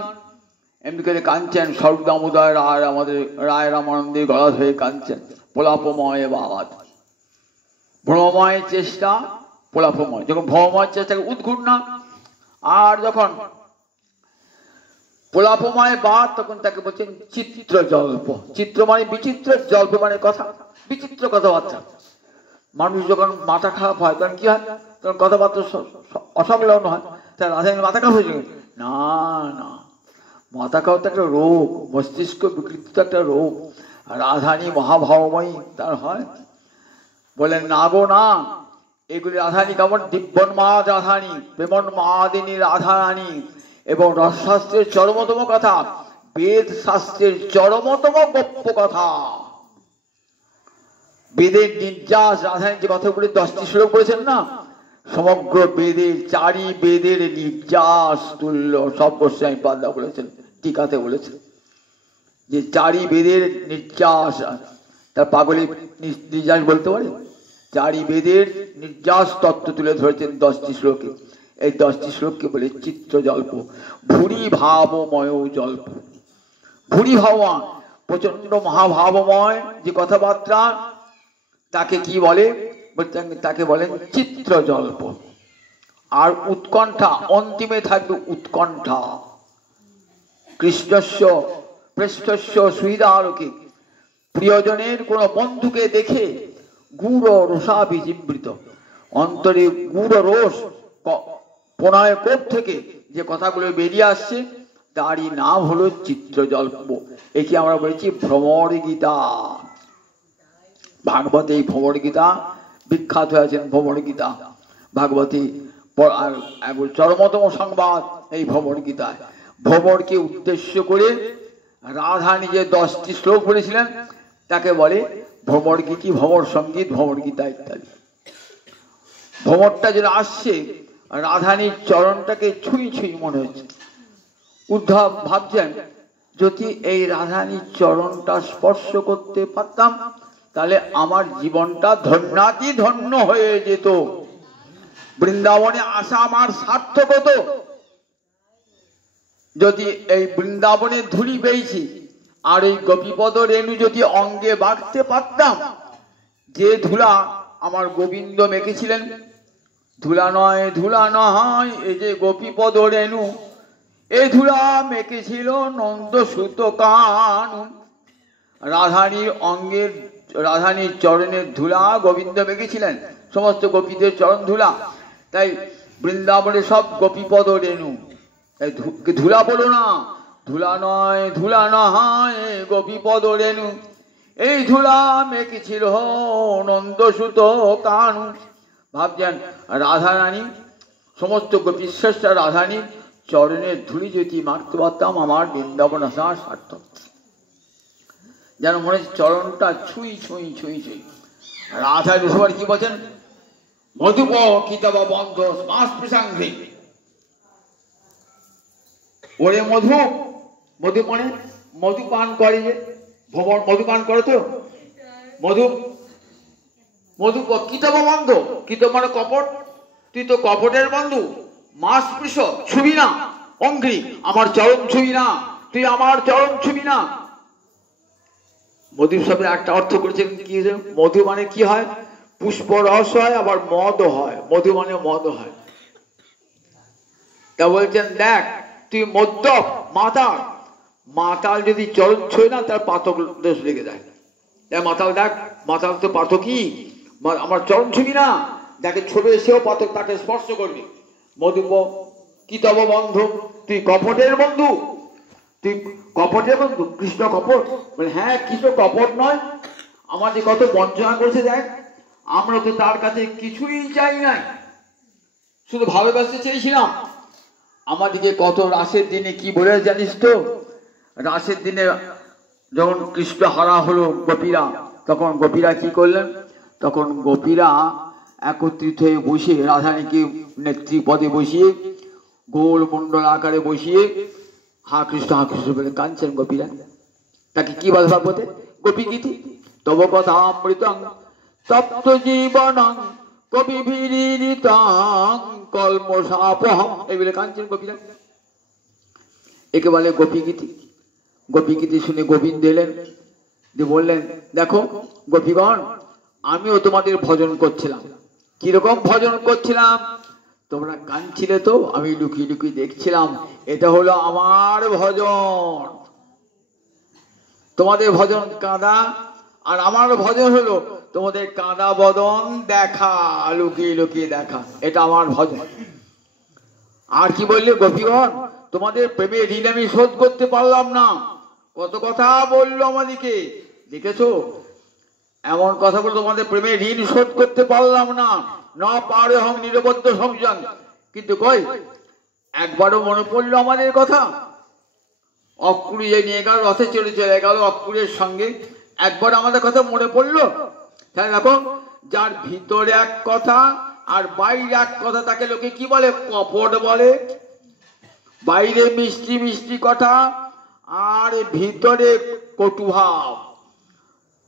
এমনি করে কাঁদছেন সর্বদামোদর। আর আমাদের রায় রামানন্দের গলা ধরে কাঁদছেন। প্রলাপময় বাদ, ভ্রমময় চেষ্টা, প্রলাপময়। যখন ভ্রমময় চেষ্টাকে উদ্ঘূর্ণা, আর যখন প্রলাপময় বাদ তখন তাকে বলছেন চিত্র জল্প। চিত্র মানে বিচিত্র, জল্প মানে কথা, বিচিত্র কথাবার্তা। মানুষ যখন মাথা খারাপ হয় তখন কি হয়, তখন কথাবার্তা অসংলগ্ন হয়। তাই রাধারানীর মাথা খারাপ হয়েছে না, না, মাথা খারাপ তো একটা রোগ, মস্তিষ্ক বিকৃতি তো একটা রোগ। রাধারানী মহাভাবময়ী তার হয়। বলেন না গো না, এগুলি রাধারানী কেমন দিব্যন্মাদ রাধারানী, প্রেমন্মাদিনী রাধারানী। এবং রসশাস্ত্রের চরমতম কথা, বেদ শাস্ত্রের চরমতম গপ্প কথা, বেদের নির্যাস। রাধারানী যে কথাগুলি 10টি শ্লোক বলেছেন না, সমগ্র বেদের, 4ই বেদের নির্যাস তুল্য। সব গোস্বামী পাদা বলেছেন, টিকাতে বলেছেন যে 4ই বেদের নির্যাস। তার পাগলি নির্যাস বলতে পারে। 4ই বেদের নির্যাস তত্ত্ব তুলে ধরেছেন 10টি শ্লোকে। এই 10টি শ্লোককে বলে চিত্র জল্প, ভুরি ভাবময় জল্প। ভুরি ভাবমান, প্রচন্ড মহাভাবময় যে কথাবার্তা, তাকে কি বলে, তাকে বলেন চিত্র জল্প। আর উৎকণ্ঠা, অন্তিমে থাকবে উৎকণ্ঠা। কৃষ্ণস্য পৃষ্ঠস্য সুহৃদালোকে, প্রিয়জনের কোন বন্ধুকে দেখে গুড় রসাভিজিবৃত, অন্তরে গুড় রস প্রণয় কোপ থেকে যে কথাগুলো বেরিয়ে আসছে তারই নাম হলো চিত্র জল্প। একে আমরা বলেছি ভ্রমর গীতা। ভাগবতে এই ভ্রমর গীতা বিখ্যাত হয়েছেন। ভ্রমর গীতা ভাগবতী চরমতম সংবাদ এই ভ্রমর গীতায়। ভ্রমরকে উদ্দেশ্য করে রাধা নিজে 10টি শ্লোক বলেছিলেন, তাকে বলে ভ্রমর গীতি, ভ্রমর সঙ্গীত, ভ্রমর গীতা ইত্যাদি। ভ্রমরটা যেন আসছে, রাধানীর চরণটাকে ছুঁই ছুঁই মনে হচ্ছে। উদ্ধব ভাবছেন, যদি এই রাধানীর চরণটা স্পর্শ করতে পারতাম তাহলে আমার জীবনটা ধন্যাতি ধন্য হয়ে যেত, বৃন্দাবনে আসা আমার সার্থক হতো। যদি এই বৃন্দাবনে ধুলি পেয়েছি আর এই গোপীপদ রেণু যদি অঙ্গে বাঁধতে পারতাম, যে ধুলা আমার গোবিন্দ মেখেছিলেন, ধুলা নয় ধুলা নয় এই যে গোপীপদ রেণু, এই ধুলা মেখেছিল নন্দসুত কানু। রাধানীর অঙ্গের, রাধানীর চরণের ধুলা গোবিন্দ মেখেছিলেন, সমস্ত গোপীদের চরণ ধুলা। তাই বৃন্দাবনে সব গোপীপদ রেণু। তাই ধুলা বলো না, ধুলা নয় ধুলা নয় গোপীপদ রেণু, এই ধুলা মেখেছিল নন্দসুত কানু। ভাবছেন রাধারানী, সমস্ত গোপীশ্রেষ্ঠা রাধানী চরণের ধুলি যদি মারতে পারতাম আমার বৃন্দাবন আসা সার্থক। যেন মনে হচ্ছে চরণটা ছুঁই ছুঁই ছুঁই ছুঁই। রাধা সবার কি বলছেন, মধুপ কিতাব বন্ধ মাস প্রসাঙ্গে। ওরে মধু, মধু মানে মধু পান করে, যে ভ্রমণ মধু পান করে তো মধু, মধু কিতাব বন্ধ, কিতাব মানে কপট, তুই তো কপটের বন্ধু। মাস পৃষ ছুবি না অঙ্ঘ্রি, আমার চরণ ছুবি না, তুই আমার চরণ ছুবি না। মধু শব্দের একটা অর্থ করেছেন কি, মধু মানে কি হয়, পুষ্প রস হয়, আবার মদ হয়, মধু মানে মদ হয়। তা বলছেন দেখ তুই মদ্যপ মাতাল, মাতাল যদি চরণ ছুঁয়ে না তার পাতক দোষ লেগে যায়। মাতাল দেখ, মাতাল তো পাতকই, আমার চরণ ছুবি না, যাকে ছবি সেও পাতক, তাকে স্পর্শ করবি। মধুপ কিতব বন্ধু, তুই কপটের বন্ধু, তুই কপটের বন্ধু। কৃষ্ণ কপট বলে, হ্যাঁ কৃষ্ণ কপট নয়, আমাদের কত বঞ্চনা করেছে দেখ, আমরা তো তার কাছে কিছুই চাই নাই, শুধু ভালোবাসতে চেয়েছিলাম। আমাদেরকে কত রাসের দিনে কি বলে জানিস তো, রাসের দিনে যখন কৃষ্ণ হারা হলো গোপীরা, তখন গোপীরা কি করলেন, তখন গোপীরা একত্রিত হয়ে বসে রাধারানীকে নেত্রী পদে বসিয়ে গোল মন্ডল আকারে বসিয়ে হা কৃষ্ণ বলে কাঁদছেন গোপীরা। তাকে কি বলে ভাবতে, গোপী গীতি তব কথা অমৃতং তপ্ত জীবনং কবি ভিরিতাং কলমশাপহম, এই বলে কাঁদছেন গোপীরা। একে বলে গোপী গীতি। গোপী গীতি শুনে গোবিন্দ এলেন, দিয়ে বললেন দেখো গোপীগণ, আমিও তোমাদের ভজন করছিলাম। কিরকম ভজন করছিলাম, তোমরা কাঁদছিলে তো, আমি লুকিয়ে লুকিয়ে দেখছিলাম, এটা হলো আমার ভজন। তোমাদের ভজন কাঁদা, আর আমার ভজন হলো তোমাদের কাঁদা বদন দেখা, লুকিয়ে লুকিয়ে দেখা, এটা আমার ভজন। আর কি বললে গোপীগণ, তোমাদের প্রেমের ঋণ আমি শোধ করতে পারলাম না। কত কথা বললো আমাদেরকে, দেখেছো এমন কথা বলে তোমাদের প্রেমের ঋণ শোধ করতে পারলাম না, না পারে হং নিরবদ্ধ সংযম। কিন্তু কই একবারও মনে পড়লো আমাদের কথা? অকুড়ি নিয়ে গেল, রথে চলে গেল অকুড়ের সঙ্গে, একবার আমাদের কথা মনে পড়লো? তাহলে দেখো, যার ভিতরে এক কথা আর বাইরে এক কথা, তাকে লোকে কি বলে, কপট বলে। বাইরে মিষ্টি মিষ্টি কথা আর ভিতরে কটু ভাব,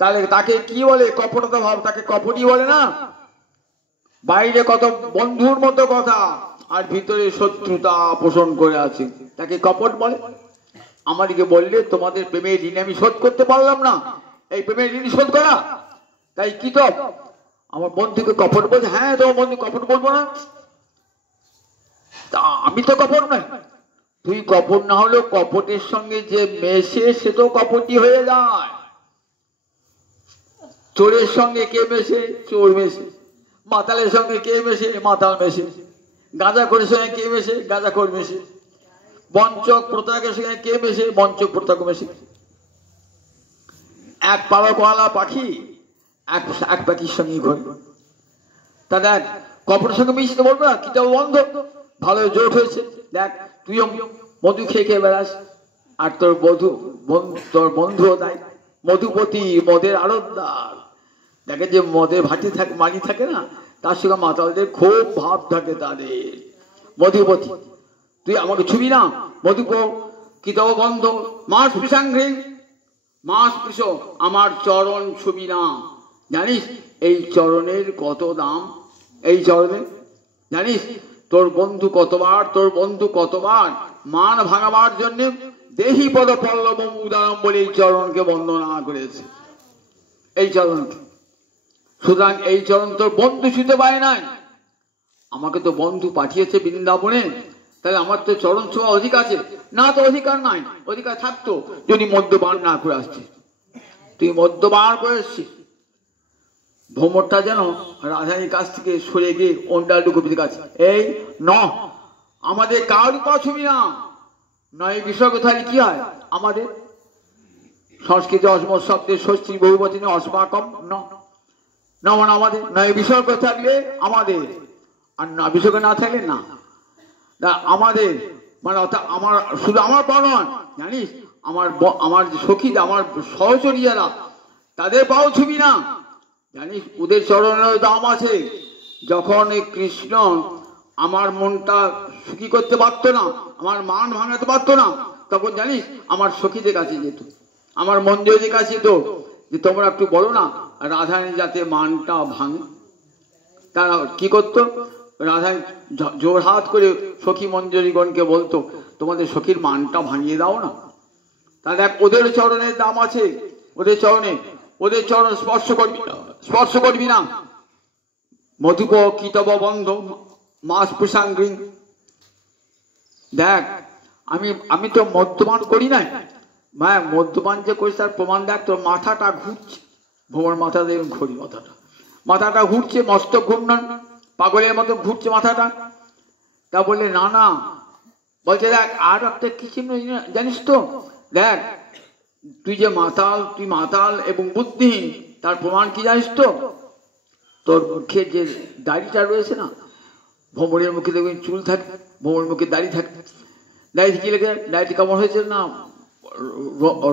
তাহলে তাকে কি বলে, কপটতা ভাব, তাকে কপটি বলে না? বাইরে কত বন্ধুর মতো কথা আর ভিতরে শত্রুতা পোষণ করে আছে, তাকে কপট বলে। আমাদেরকে বললে তোমাদের প্রেমের ঋণ আমি শোধ করতে পারলাম না, এই প্রেমের ঋণ শোধ করা, তাই কি তো আমার বন্ধুকে কপট বলছে? হ্যাঁ তোমার বন্ধু কপট বলবো না? তা আমি তো কপট নয়। তুই কপট না হলেও কপটের সঙ্গে যে মেশে সে তো কপটি হয়ে যায়। চোরের সঙ্গে কে মেশে? চোর মেশে। মাতালের সঙ্গে কে মেশে? মাতাল মেশে। গাঁজাখোরের সঙ্গে কে মেশে? গাঁজাখোর মেশে। বঞ্চক প্রতারকের সঙ্গে কে মেশে? বঞ্চক প্রতারক মেশে। এক পালকওয়ালা পাখি এক পাখির সঙ্গে ঘরে, তা দেখ কপটের সঙ্গে মিশতে বলবো না, কিতাব বন্ধ, ভালো জোট হয়েছে। দেখ তুইও মধু খেয়ে খেয়ে বেড়াস, আর তোর বন্ধুও তাই, মধুপতি মদের আড়তদার। দেখে যে মদের ভাটি থাকে, মাগি থাকে না, তার সঙ্গে মাতালদের খুব ভাব থাকে তাদের। মধুপতি তুই আমাকে ছুবি না, মধুপ কিতাব বন্ধ মাস পিসাঙ্ঘ্রি, মাস পিস আমার চরণ ছুবি না। জানিস এই চরণের কত দাম? এই চরণে জানিস তোর বন্ধু কতবার মান ভাঙাবার জন্য দেহি পদ পল্লব উদাহরণ বলে এই চরণকে বন্দনা করেছে। এই চরণকে, সুতরাং এই চরণ তোর বন্ধু ছুঁতে পারে নাই, আমাকে তো বন্ধু পাঠিয়েছে বৃন্দাবনে, তাহলে আমার তো চরণ ছোঁয়া অধিকার আছে না? তো অধিকার নাই। অধিকার থাকতো যদি মদ্যপান না করে আসছে। তুই মদ্যপান করে এসছিস, ভ্রমরটা যেন রাধারানীর কাছ থেকে সরে গিয়ে অন্ডাল গোপীর কাছে, এই ন আমাদের কারোর পা ছবি না। নয় বিষয় কোথায় কি হয় আমাদের সংস্কৃত অসমত শব্দের ষষ্ঠী বহুবচনে অস্মাকম ন, মানে আমাদের নয় বিসর্গ থাকলে আমাদের, আর না বিসর্গ না থাকলে না। আমাদের মানে অর্থাৎ আমার শুধু আমার পাও নয়, জানিস আমার সখী আমার সহচরী যারা তাদের পাও ছবি না, জানিস ওদের চরণের দাম আছে। যখন এই কৃষ্ণ আমার মনটা সুখী করতে পারতো না, আমার মান ভাঙাতে পারতো না, তখন জানিস আমার সখীদের কাছে যেত, আমার মন্দিরের কাছে যেত, যে তোমরা একটু বলো না রাধারানী যাতে মানটা ভাঙে। তারা কি করতো, রাধারানী জোরহাত করে সখী মঞ্জরীগণকে বলতো তোমাদের সখীর মানটা ভাঙিয়ে দাও না। তাহলে ওদের চরণের দাম আছে, ওদের চরণ স্পর্শ করবি না। মধুপ কিতব বন্ধ মাস প্রসাঙ্গিং। দেখ আমি তো মদ্যপান করি নাই, মদ্যপান যে করিস তার প্রমাণ দেখ, তোর মাথাটা ঘুরছে, ভ্রমর মাথা দেখুন ঘড়ি মাথাটা ঘুরছে, মস্তক ঘূর্ণন পাগলের মতো ঘুরছে মাথাটা। তা বললে না, বলছে দেখ আর একটা কি চিহ্ন জানিস তো, দেখ তুই মাতাল এবং বুদ্ধিহীন, তার প্রমাণ কি জানিস তো, তোর মুখে যে দাড়িটা রয়েছে না, ভ্রমরের মুখে দেখবেন চুল থাকে, ভ্রমরের মুখে দাড়ি থাকে, দাড়িতে কি লেগে, দাড়িতে কেমন হয়েছে না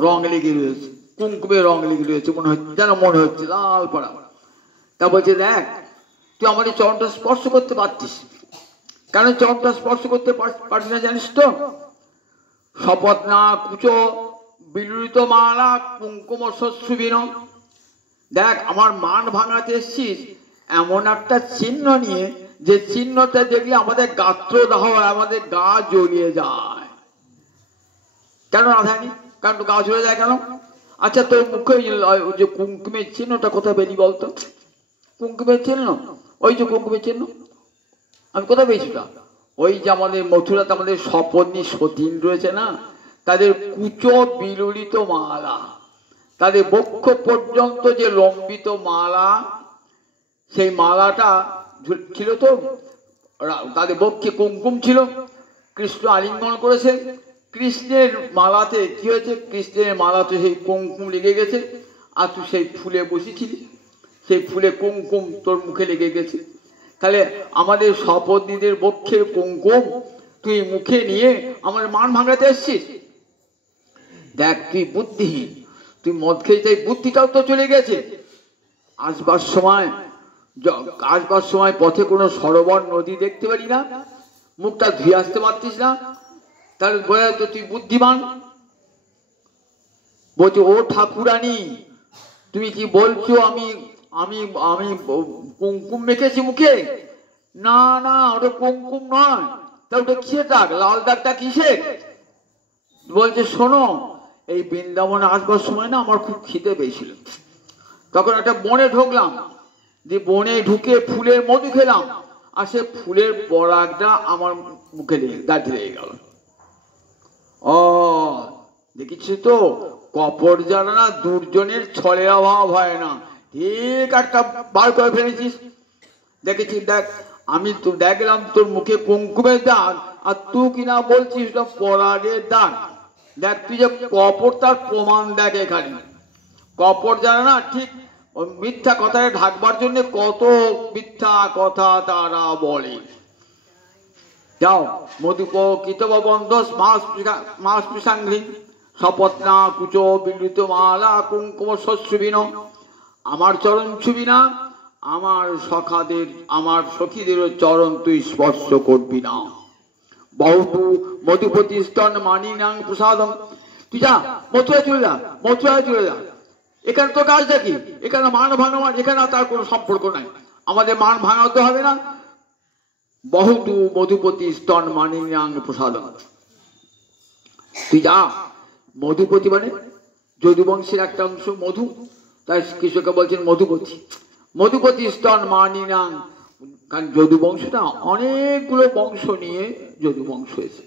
রং লেগে রয়েছে, কুমকুমে রং লেগে রয়েছে, মনে হচ্ছে লাল পড়া। তা বলছে দেখ তুই আমার এই চরণটা স্পর্শ করতে পারতিস, কেন চরণটা স্পর্শ করতে পারবি না জানিস তো, শপথ না কুচো বিলুরিত মালা কুঙ্কুম শস্যবিন। দেখ আমার মান ভাঙাতে এসছিস এমন একটা চিহ্ন নিয়ে, যে চিহ্নটা দেখলে আমাদের গাত্রদাহ হয়, আমাদের গা জ্বলিয়ে যায়। কেন রাধারানী, কেন গা জ্বলে যায় কেন? আচ্ছা তোর মুখে যে কুঙ্কুমের চিহ্নটা কোথায় পেলি বলতো, কুঙ্কুমের চিহ্ন, ওই যে কুঙ্কুমের চিহ্ন আমি কোথায় পেয়েছিলাম, ওই যে আমাদের মথুরাতে আমাদের সপত্নী সতীন রয়েছে না, তাদের কুচো বিলুলিত মালা, তাদের বক্ষ পর্যন্ত যে লম্বিত মালা, সেই মালাটা ছিল তো, তাদের বক্ষে কুমকুম ছিল, কৃষ্ণ আলিঙ্গন করেছে, কৃষ্ণের মালাতে কি হয়েছে, কৃষ্ণের মালাতে সেই কুমকুম লেগে গেছে, আর তুই সেই ফুলে বসেছিলি, সেই ফুলে কুমকুম তোর মুখে লেগে গেছে। তাহলে আমাদের সপত্নীদের বক্ষের কুমকুম তুই মুখে নিয়ে আমার মান ভাঙাতে এসছিস। দেখ তুই বুদ্ধিহীন, তুই মদ খেয়ে তাই বুদ্ধিটাও তো চলে গেছে। আসবার সময় পথে কোনো সরোবর নদী দেখতে পারি না, মুখটা ধুয়ে আসতে পারতিস না, তাহলে বোঝা যেত তুই বুদ্ধিমান। বলছে ও ঠাকুরানী তুমি কি বলছো আমি আমি আমি কুমকুম মেখেছি মুখে? না ওটা কুমকুম নয়, তা ওটা কিসের দাগ, লাল দাগটা কিসের? বলছে শোনো, এই বৃন্দাবনে আসবার সময় না আমার খুব খিদে পেয়েছিল, তখন একটা বনে ঢুকলাম, যে বনে ঢুকে ফুলের মধু খেলাম, আর সে ফুলের পরাগটা আমার মুখে দাঁড়িয়ে লেগে গেল। ও দেখিছি তো, কপট যারা না দুর্জনের ছলের অভাব হয় না, ঠিক একটা বার করে ফেলেছিস। দেখেছি, দেখ আমি তো দেখলাম তোর মুখে কুমকুমের দাগ, আর তুই কিনা বলছিস পরাগের দাগ। দেখ তুই যে কপট তার প্রমাণ দেখ এখানে। কপট যারা না ঠিক মিথ্যা কথায় ঢাকবার জন্য কত মিথ্যা কথা তারা বলে। যাও মধুপ কিতব বন্ধ মাস প্রসাঙ্গিং শপথ না কুচো বিলুত মালা কুঙ্কুম শস্যবিন। আমার চরণ ছুবি না, আমার সখাদের আমার সখীদেরও চরণ তুই স্পর্শ করবি না। বহুতু মধুপতি স্তন মানি নাং প্রসাদম। তুই যা মথুরায় চলে যা, এখানে তো কাজ দেখি, এখানে মান ভাঙা, এখানে তার কোনো সম্পর্ক নাই, আমাদের মান ভাঙাতে হবে না। বহুতু মধুপতি স্তন মানি নাং প্রসাদম। তুই যা, মধুপতি মানে যদুবংশের একটা অংশ মধু, তাই কৃষককে বলছেন মধুপতি স্তন মানি নাং। কারণ যদুবংশটা অনেকগুলো বংশ নিয়ে যদুবংশ হয়েছে,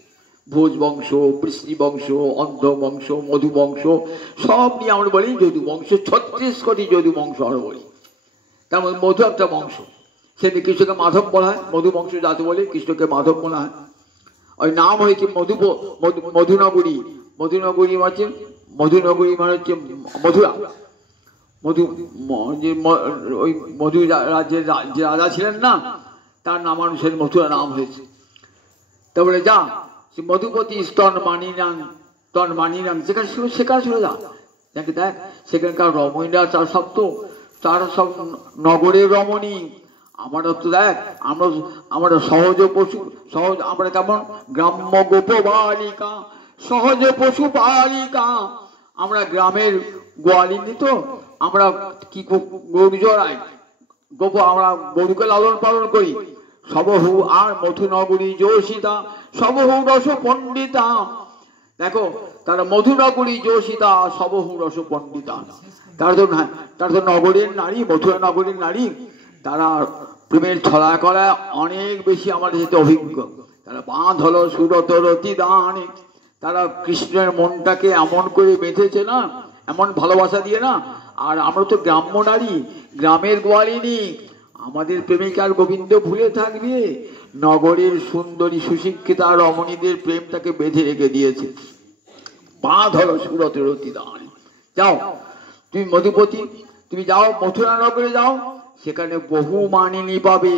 ভোজ বংশ, পৃষ্টি বংশ, অন্ধ বংশ, মধু বংশ, সব নিয়ে আমরা বলি যদুবংশ। 36 কোটি যদুবংশ আমরা বলি, তার মধ্যে মধু একটা বংশ। সেদিন কৃষ্ণকে মাধব বলা হয়, মধু বংশ যাতে বলে কৃষ্ণকে মাধব বলা হয়। ওই নাম হয়েছে মধুনগরী। মধুনগরী মানে হচ্ছে মধুরা। ওই মধু রাজ্যের যে রাজা ছিলেন না, তার নামানুসারে মথুরা নাম হয়েছে। তারপরে যা মধুপতি স্তন মানিনাং যেখানে ছিল সেখানে চলে যা। দেখ দেখ সেখানকার রমণীরা তারা সব নগরের রমণী। আমরা তো দেখ আমরা সহজ পশু, আমরা কেমন গ্রাম্য গোপ বালিকা, সহজ পশু বালিকা। আমরা গ্রামের গোয়ালিনী তো, আমরা কি গরু জড়াই, আমরা গরুকে লালন পালন করি। সবহু আর মধুনগরী যোষিতা, সবহু রস পণ্ডিতা। দেখো তারা মধুনগরী যোষিতা, সবহু রস পণ্ডিতা। তারা তো নগরীর নারী, মথুরা নগরীর নারী। তারা প্রেমের ছলা করা অনেক বেশি আমাদের সাথে অভিজ্ঞ। তারা বাঁধ হলো সুরত রতি দান। তারা কৃষ্ণের মনটাকে এমন করে বেঁধেছে না, এমন ভালোবাসা দিয়ে না। আর আমরা তো গ্রাম্য নারী, গ্রামের গোয়ালিনী। আমাদের প্রেমিক আর গোবিন্দ ভুলে থাকবে? নগরের সুন্দরী সুশিক্ষিতা রমণীদের প্রেমটাকে বেঁধে রেখে দিয়েছে। বাঁধ হলো সুরত রতি দান। যাও তুমি মধুপতি, তুমি যাও মথুরা নগরে যাও, সেখানে বহু মানিনী পাবে,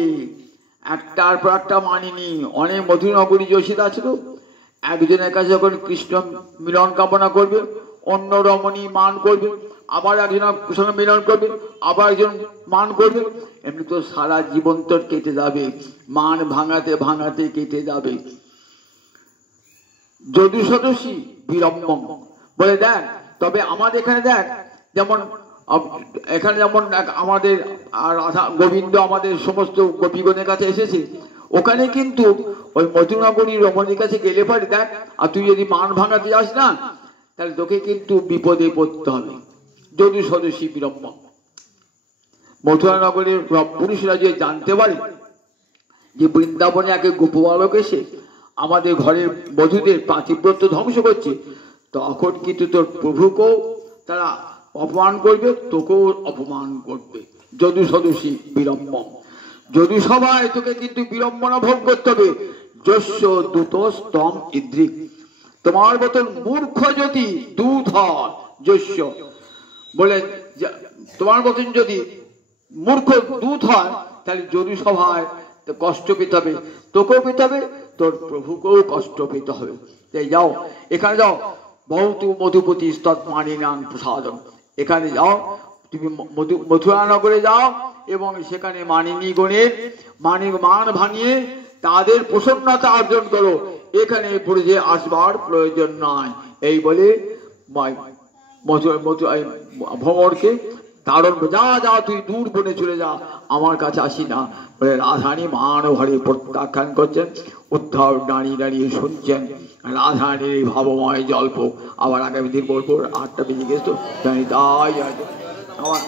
একটার পর একটা মানিনী। অনেক মধুনগরী যোষিতা ছিল। একজনের কাছে যখন কৃষ্ণ মিলন কামনা করবে, অন্য রমণী মান করবে, আবার একজনের সঙ্গে মিলন করবে, আবার একজন মান করবে। এমনি তো সারা জীবন তোর কেটে যাবে, মান ভাঙাতে ভাঙাতে কেটে যাবে। যদু সদস্যী বিড়ম্বম বলে দেখ। তবে আমাদের এখানে দেখ, যেমন এখানে যেমন আমাদের রাধা গোবিন্দ আমাদের সমস্ত গোপীগণের কাছে এসেছে, ওখানে কিন্তু ওই মধুনগরী রমণীর কাছে গেলে পারে দেখ। আর তুই যদি মান ভাঙাতে যাস না, তাহলে তোকে কিন্তু বিপদে পড়তে হবে। যদু সদস্যী বিড়ম্বম। মথুরা নগরের পুরুষরা যে জানতে পারে যে বৃন্দাবনে একে গোপবালক এসে আমাদের ঘরের বধূদের পাতিব্রত ধ্বংস করছে, তখন কিন্তু তোর প্রভুকেও তারা অপমান করবে, তোকেও অপমান করবে। যদু সদস্যী বিড়ম্বম। যদু সভায় তোকে কিন্তু বিড়ম্বনা ভোগ করতে হবে। যস্য দূতস্তম ইদ্রিক। তোমার মতন মূর্খ যদি দূত হয়, যস্য বলে তোমার মতন যদি মূর্খ দূত হয়, তাহলে যদু সভায় কষ্ট পেতে হবে, তোকেও পেতে হবে, তোর প্রভুকেও কষ্ট পেতে হবে। তাই যাও, এখানে যাও। বহুতু মধুপতি স্তৎমানিনাং প্রসাদম। এখানে যাও, তুমি মথুরা নগরে যাও এবং সেখানে মানিনী গণের মান ভাঙিয়ে তাদের প্রসন্নতা অর্জন করো। এখানে ব্রজে আসবার প্রয়োজন নয়। এই বলে ভ্রমরকে তারণ যা তুই দূর বনে চলে যা, আমার কাছে আসি না বলে রাধারানী মান ঘরে প্রত্যাখ্যান করছেন। উদ্ধব দাঁড়িয়ে দাঁড়িয়ে শুনছেন রাধারানীর এই ভাবময় জল্প। আবার আগামী দিন বলবো। 8টা বেজে গেছে তো, জানি তাই আমার